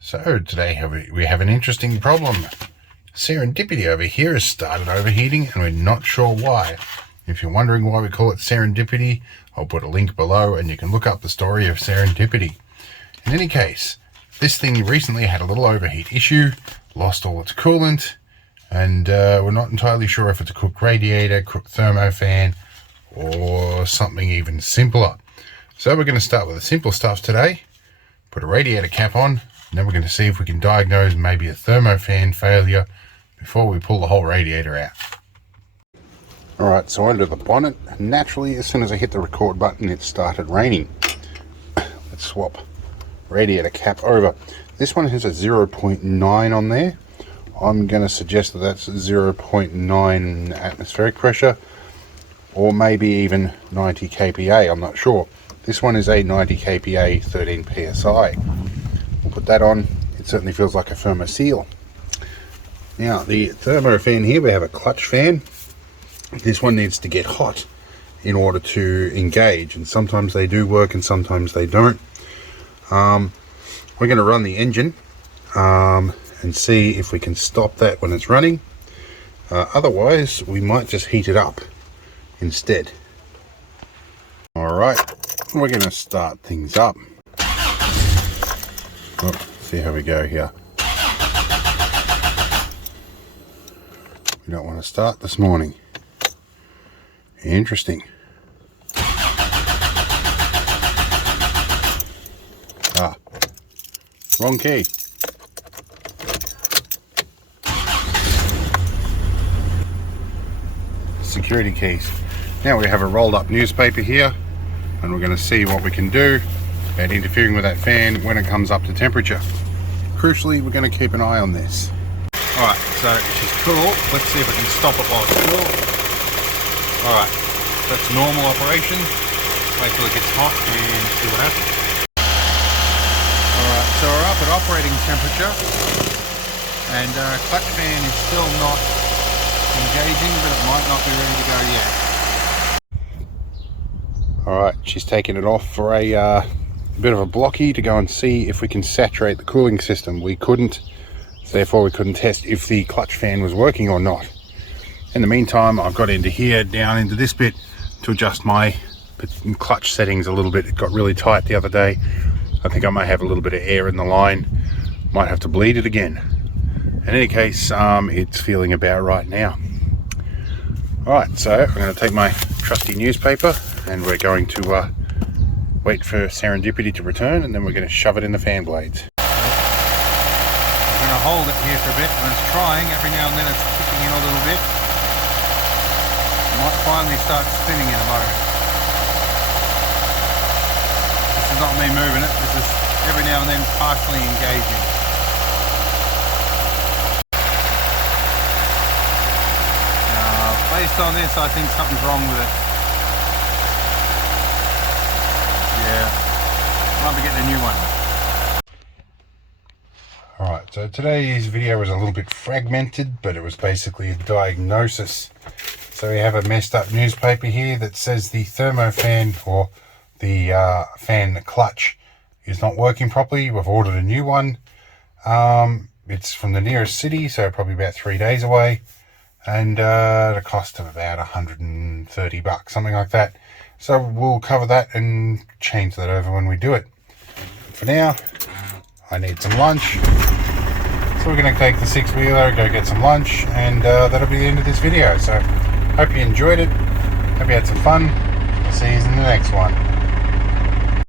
So today we have an interesting problem. Serendipity over here has started overheating and we're not sure why. If you're wondering why we call it Serendipity, I'll put a link below and you can look up the story of Serendipity. In any case, this thing recently had a little overheat issue, lost all its coolant, and we're not entirely sure if it's a cooked radiator, cooked thermofan, or something even simpler. So we're going to start with the simple stuff today. Put a radiator cap on, and then we're going to see if we can diagnose maybe a thermofan failure before we pull the whole radiator out. Alright, so under the bonnet, naturally as soon as I hit the record button it started raining. Let's swap radiator cap over. This one has a 0.9 on there. I'm going to suggest that that's 0.9 atmospheric pressure, or maybe even 90 kPa, I'm not sure. This one is a 90 kPa 13 psi. We'll put that on. It certainly feels like a thermoseal. Now the thermofan here, we have a clutch fan. This one needs to get hot in order to engage, and sometimes they do work and sometimes they don't. We're going to run the engine and see if we can stop that when it's running. Otherwise we might just heat it up instead. Alright, we're going to start things up. See how we go here. We don't want to start this morning. Interesting. Wrong key. Security keys. Now we have a rolled up newspaper here, and we're going to see what we can do at interfering with that fan when it comes up to temperature. Crucially, we're going to keep an eye on this. Alright, so she's cool. Let's see if we can stop it while it's cool. Alright, that's normal operation. Wait till it gets hot and see what happens. Alright, so we're up at operating temperature, and clutch fan is still not engaging, but it might not be ready to go yet. Alright, she's taken it off for a bit of a blocky to go and see if we can saturate the cooling system. We couldn't, therefore we couldn't test if the clutch fan was working or not. In the meantime, I've got into here, down into this bit, to adjust my clutch settings a little bit. It got really tight the other day. I think I may have a little bit of air in the line. Might have to bleed it again. In any case, it's feeling about right now. Alright, so I'm going to take my trusty newspaper and we're going to wait for Serendipity to return, and then we're going to shove it in the fan blades. I'm going to hold it here for a bit, and it's trying. Every now and then it's kicking in a little bit. It might finally start spinning in a moment. This is not me moving it, this is every now and then partially engaging. Based on this, I think something's wrong with it. Yeah, might be getting a new one. Alright, so today's video was a little bit fragmented, but it was basically a diagnosis. So we have a messed up newspaper here that says the thermofan, or the fan clutch, is not working properly. We've ordered a new one. It's from the nearest city, so probably about 3 days away. And at a cost of about $130, something like that. So we'll cover that and change that over when we do it. For now, I need some lunch. So we're going to take the 6-wheeler, go get some lunch, and that'll be the end of this video. So hope you enjoyed it. Hope you had some fun. I'll see you in the next one.